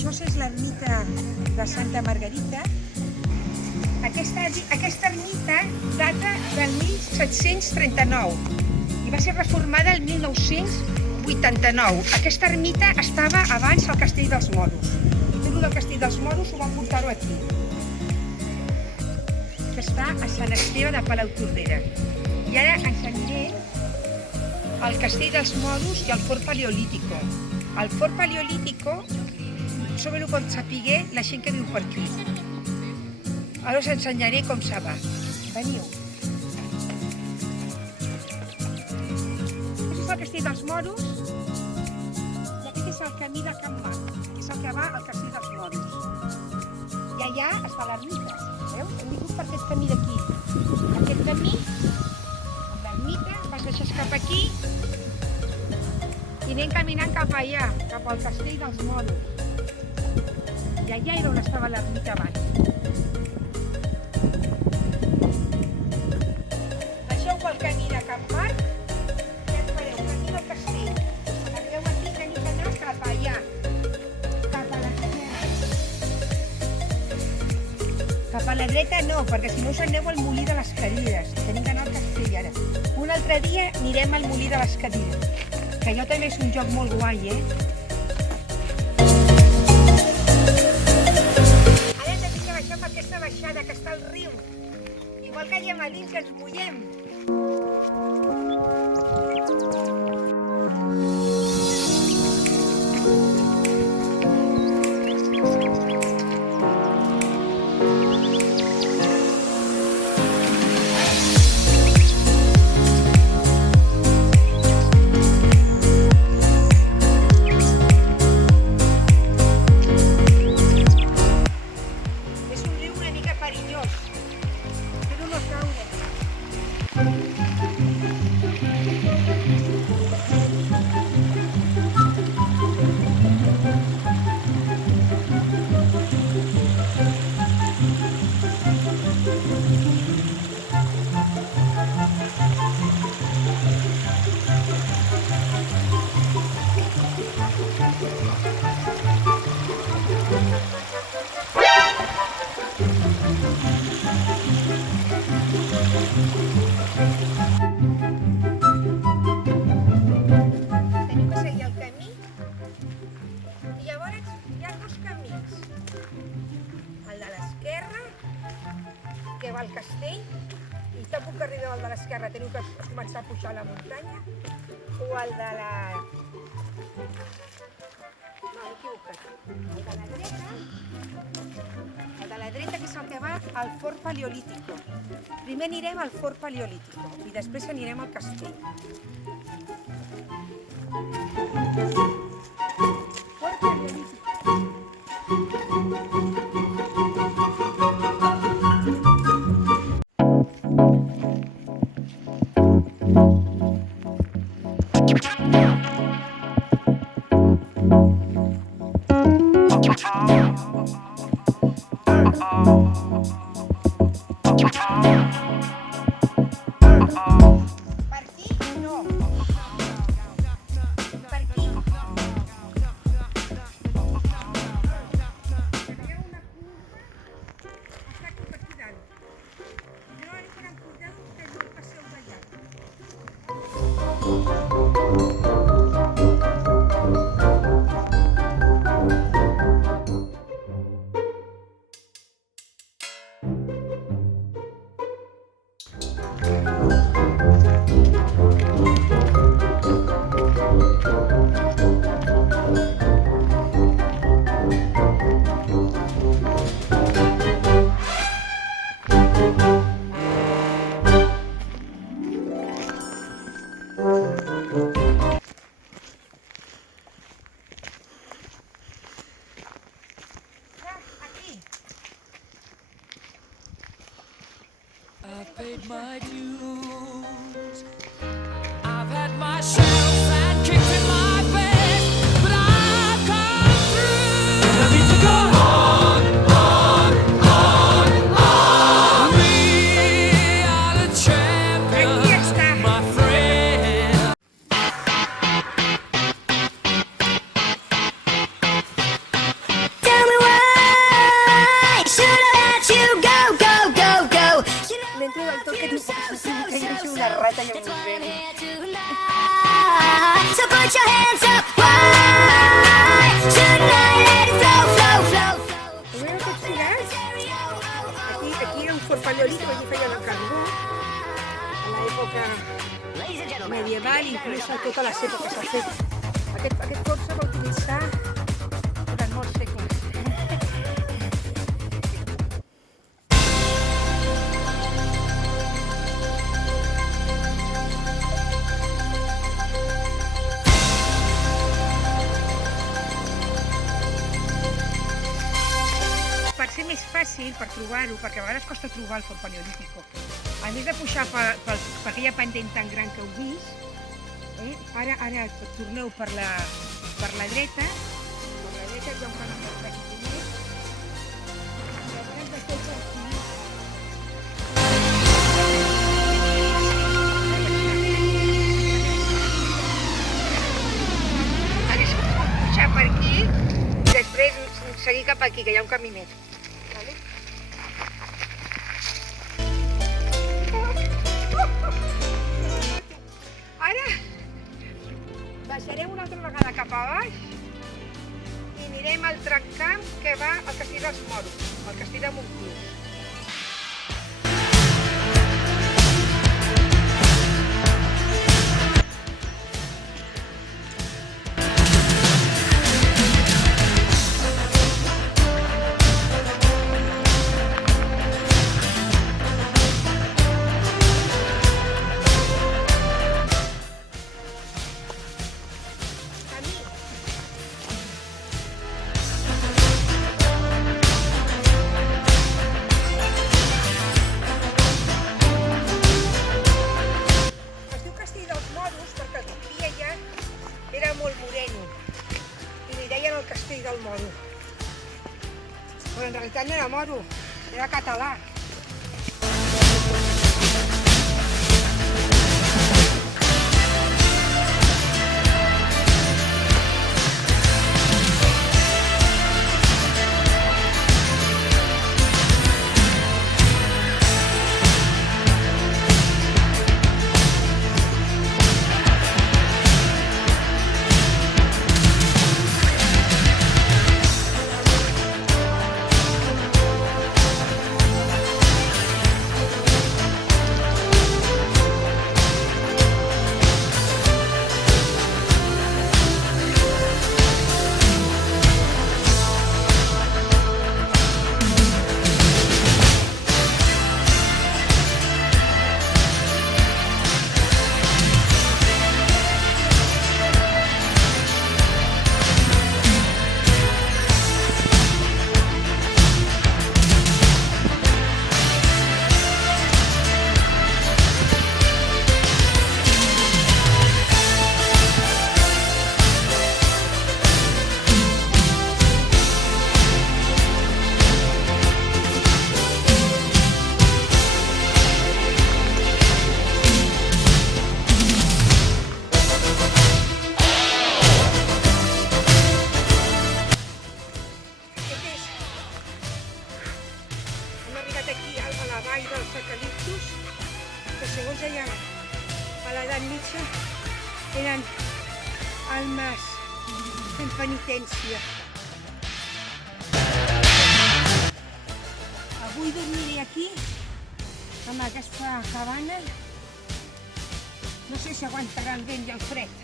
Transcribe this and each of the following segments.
Això és l'ermita de Santa Margarita. Aquesta ermita data del 1739 i va ser reformada el 1989. Aquesta ermita estava abans al Castell dels Moros. Tot el Castell dels Moros ho van portar-ho aquí. Que està a Sant Esteve de Palautordera. I ara ens anirem al Castell dels Moros i al Fort Paleolítico. El Fort Paleolítico sobre ho pot saber la gent que viu per aquí. Ara us ensenyaré com se va. Veniu. Aquest és el Castell dels Moros i aquest és el camí de Can Marc, que és el que va al Castell dels Moros. I allà està l'ermita. Veus? Hem vingut per aquest camí d'aquí. Aquest camí, l'ermita, vas deixar cap aquí i anem caminant cap allà, cap al Castell dels Moros. I allà era on estava l'ermita abans. Deixeu pel camí de Can Marc i et fareu camí del castell. Quan arribeu aquí teniu d'anar cap allà, cap a l'esquerra. Cap a la dreta no, perquè si no us aneu al Molí de les Cadires. Tenim d'anar al castell ara. Un altre dia anirem al Molí de les Cadires, que allò també és un joc molt guai, baixada que està al riu. Igual que hi ha a dins que ens mullem. Que va al castell i tan puc arribar al de l'esquerra teniu que començar a pujar la muntanya o el de la... No, m'he equivocat. El de la dreta que és el que va al Fort Paleolítico. Primer anirem al Fort Paleolítico i després anirem al castell. Fort Paleolítico. I've paid my dues. I've had my shadows and kicks in my face, but I've come through. I need to go on, on. We are the champions, my friend. una rata i un museu. So put your hands up, why? Tonight let it flow, flow, flow, flow. Veieu aquests forats? Aquí era un fort paleolític, aquí feien el carbó, a l'època medieval, inclús a totes les èpoques s'ha fet. Aquest fort s'ha d'utilitzar durant molts segles. Per ser més fàcil, per trobar-ho, perquè a vegades costa trobar el fort paleolític, a més de pujar per aquella pendent tan gran que heu vist, ara torneu per la dreta, hi ha un camí més petit, i llavors deixeu per aquí. Hagués pogut pujar per aquí i després seguir cap aquí, que hi ha un camí més. Vale? Ara baixarem una altra vegada cap a baix i anirem al tramcamp que va al Castell dels Moros, al Castell de Montclús. Era molt moreno i li deien el Castell del Moro. Però en realitat no era moro, era català. Segons deia a l'edat mitja eren almes fent penitència. Avui dormiré aquí, amb aquesta cabana. No sé si aguantarà el vent i el fred.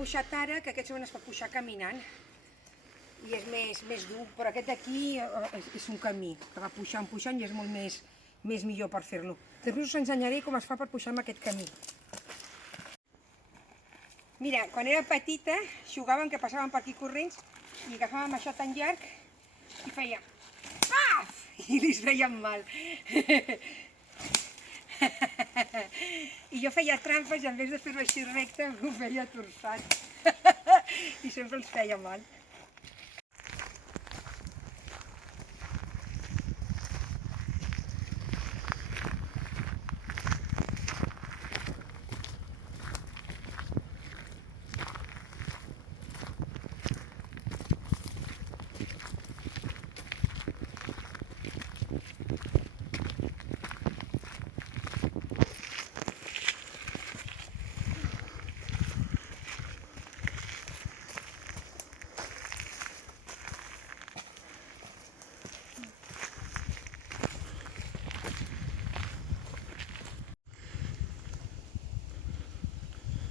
pujat ara, que aquest segon es pot pujar caminant. I és més dur, però aquest d'aquí és un camí, que va pujant i és molt més millor per fer-lo. Després us ensenyaré com es fa per pujar amb aquest camí. Mira, quan era petita, jugàvem que passàvem per aquí corrents i agafàvem això tan llarg i fèiem paf! I li feien mal. I jo feia trampes i en vez de fer-ho així recte, ho feia torçat. I sempre els feia mal.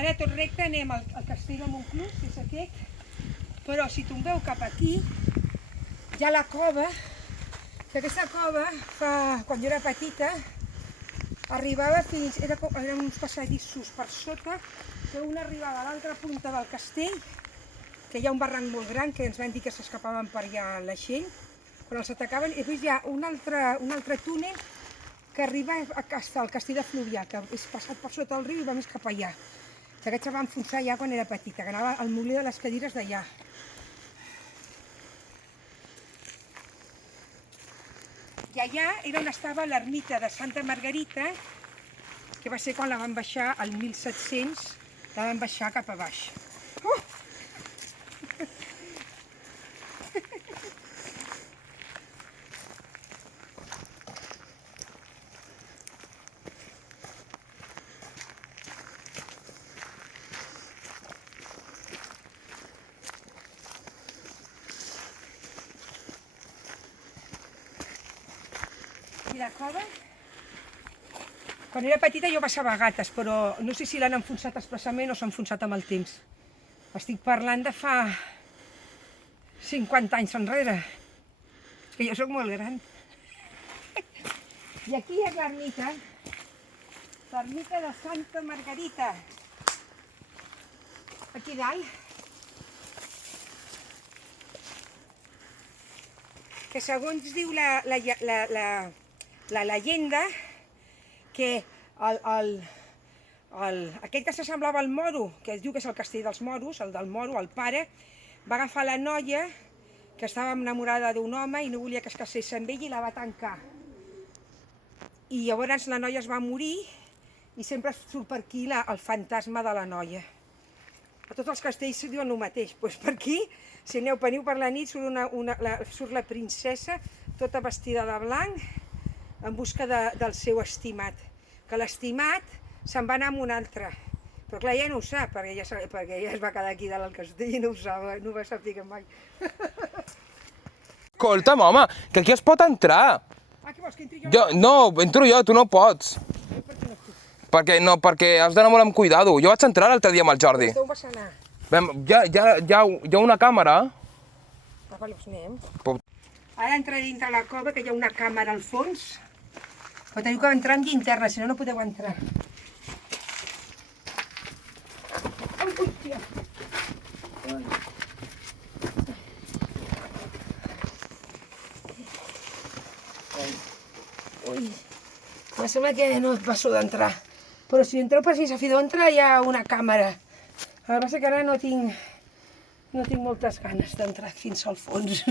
Ara tot recte anem al castell de Montclús, que és aquest, però si tombeu cap aquí, hi ha la cova, que aquesta cova, quan jo era petita, arribava fins, eren uns passadissos per sota, que un arribava a l'altra punta del castell, que hi ha un barranc molt gran, que ens van dir que s'escapaven per allà la gent, quan els atacaven, i després hi ha un altre túnel que arriba al castell de Fluvià, que és passat per sota del riu i va més cap allà. Aquest se va enfonsar ja quan era petita, que anava al molí de les cadires d'allà. I allà era on estava l'ermita de Santa Margarita, que va ser quan la van baixar, el 1700, la van baixar cap a baix. I la cova, quan era petita jo passava gates, però no sé si l'han enfonsat expressament o s'ha enfonsat amb el temps. Estic parlant de fa 50 anys enrere, que jo sóc molt gran. I aquí és l'ermita de Santa Margarita, aquí dalt, que segons diu la llegenda, que aquell que s'assemblava al moro, que es diu que és el castell dels moros, el del moro, el pare, va agafar la noia, que estava enamorada d'un home i no volia que es casés amb ell i la va tancar. I llavors la noia es va morir i sempre surt per aquí el fantasma de la noia. A tots els castells diuen el mateix, doncs per aquí, si veniu per la nit, surt la princesa tota vestida de blanc en busca del seu estimat, que l'estimat se'n va anar amb un altre, però clar, ella no ho sap, perquè ella es va quedar aquí dalt al castell i no ho va saber mai. Escolta'm, home, que aquí es pot entrar. Ah, què vols, que entri jo? No, entro jo, tu no pots. Per què no puc? Perquè has d'anar molt amb cuidado. Jo vaig entrar l'altre dia amb el Jordi. D'on vas anar? Hi ha una càmera. Ah, vale, doncs anem. Ara entraré dintre la cova, que hi ha una càmera al fons, però teniu que entrar amb llinterna, si no, no podeu entrar. Ui, tia! Ui, em sembla que no passo d'entrar. Però si entreu per si s'ha d'entrar hi ha una càmera. El que passa que ara no tinc moltes ganes d'entrar fins al fons.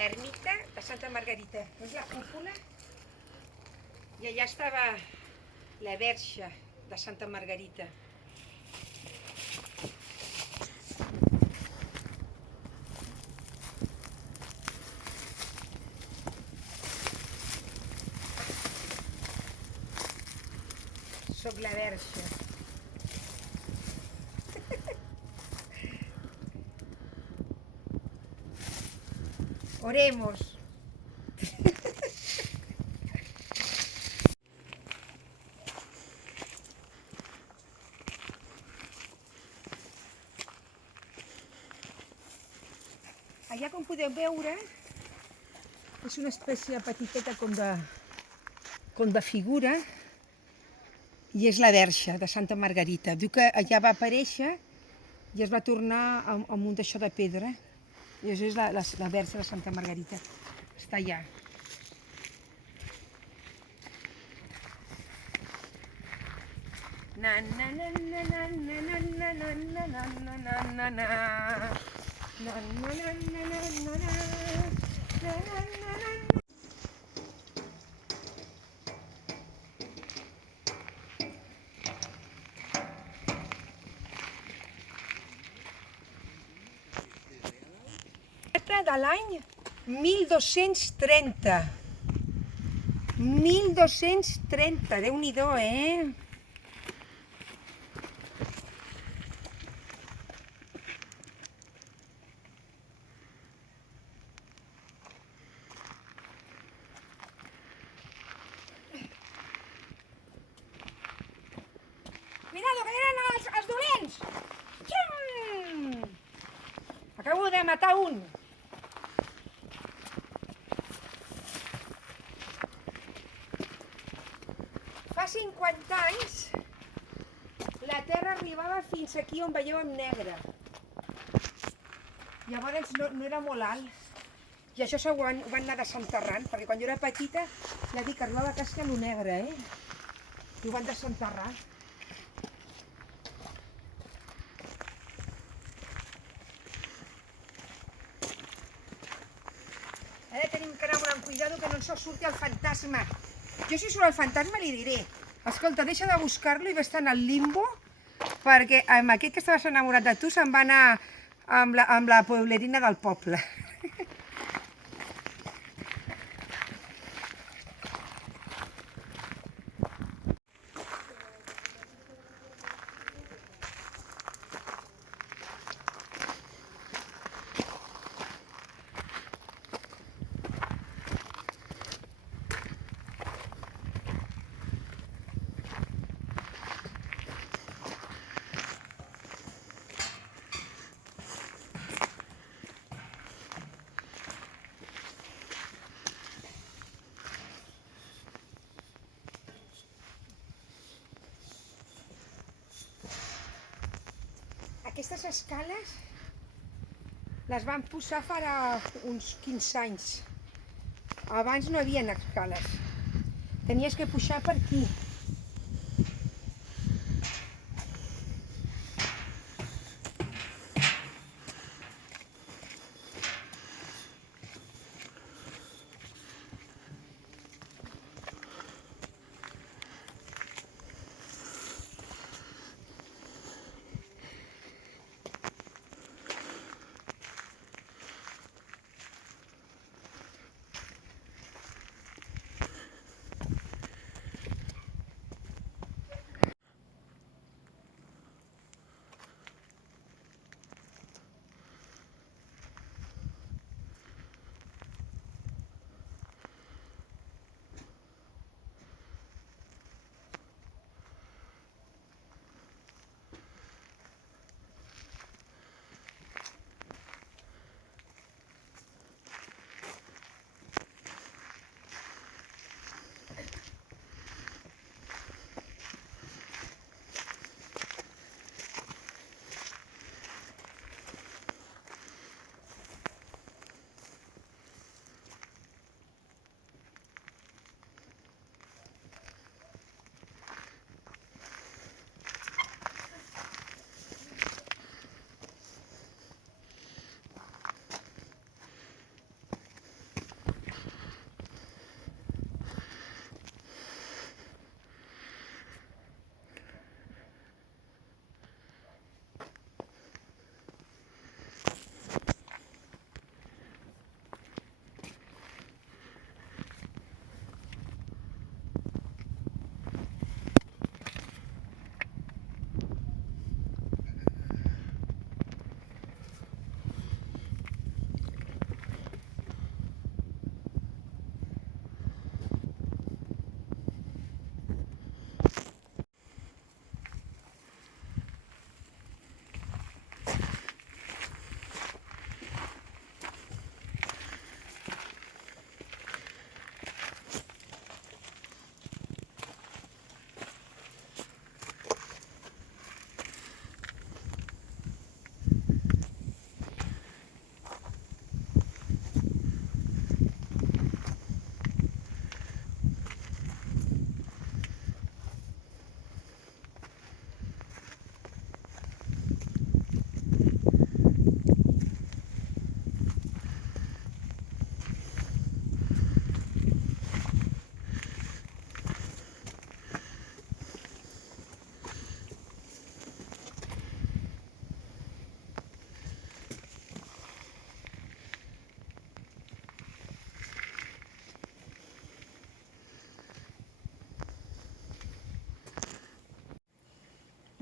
l'ermita de Santa Margarita. És la cúpula i allà estava la verge de Santa Margarita. Soc la verge. Oremos. Allà, com podeu veure, és una espècie petiteta com de figura i és la verge de Santa Margarita. Diu que allà va aparèixer i es va tornar amb un d'això de pedra. I això és la verge de Santa Margarita. Està allà. Na na na na na na na na na na na na na na na. Na na na na na na na. Na na na na. De l'any 1230. 1230, Déu-n'hi-do, Cuidado, que venen els dolents! Xum! Acabo de matar un. Fa 50 anys la terra arribava fins aquí on veieu en negre. Llavors no era molt alt. I això ho van anar desenterrant, perquè quan jo era petita ja dic que arribava quasi a lo negre, I ho van desenterrar. Ara tenim que anar amb cuidado que no ens surti el fantasma. Jo si surt el fantasma li diré: escolta, deixa de buscar-lo i vés en el limbo, perquè amb aquest que estaves enamorat de tu se'n va anar amb la pueblerina del poble. Aquestes escales les van posar farà uns 15 anys. Abans no hi havia escales. Tenies que pujar per aquí.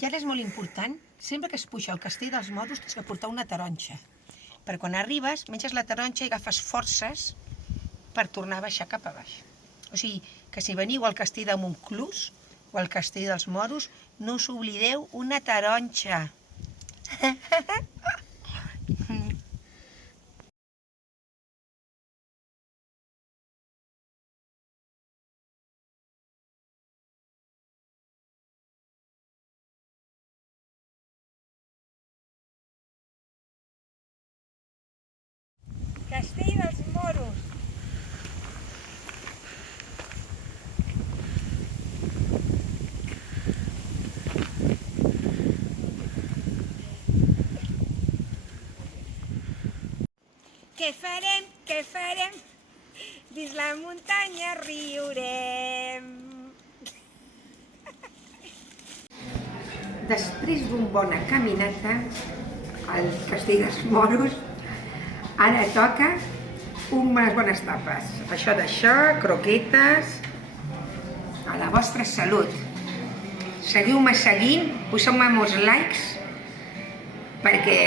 I ara és molt important, sempre que es puja al castell dels moros tens que portar una taronja. Per quan arribes, menges la taronja i agafes forces per tornar a baixar cap a baix. O sigui, que si veniu al castell de Montclús o al castell dels moros, no us oblideu una taronja. Castell dels moros. Què farem, què farem? Dins la muntanya riurem. Després d'una bona caminata al castell dels moros, ara toca unes bones tapes. Això d'això, croquetes, a la vostra salut. Seguiu-me seguint, poseu-me molts likes, perquè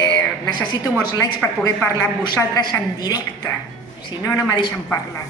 necessito molts likes per poder parlar amb vosaltres en directe. Si no, no me deixen parlar.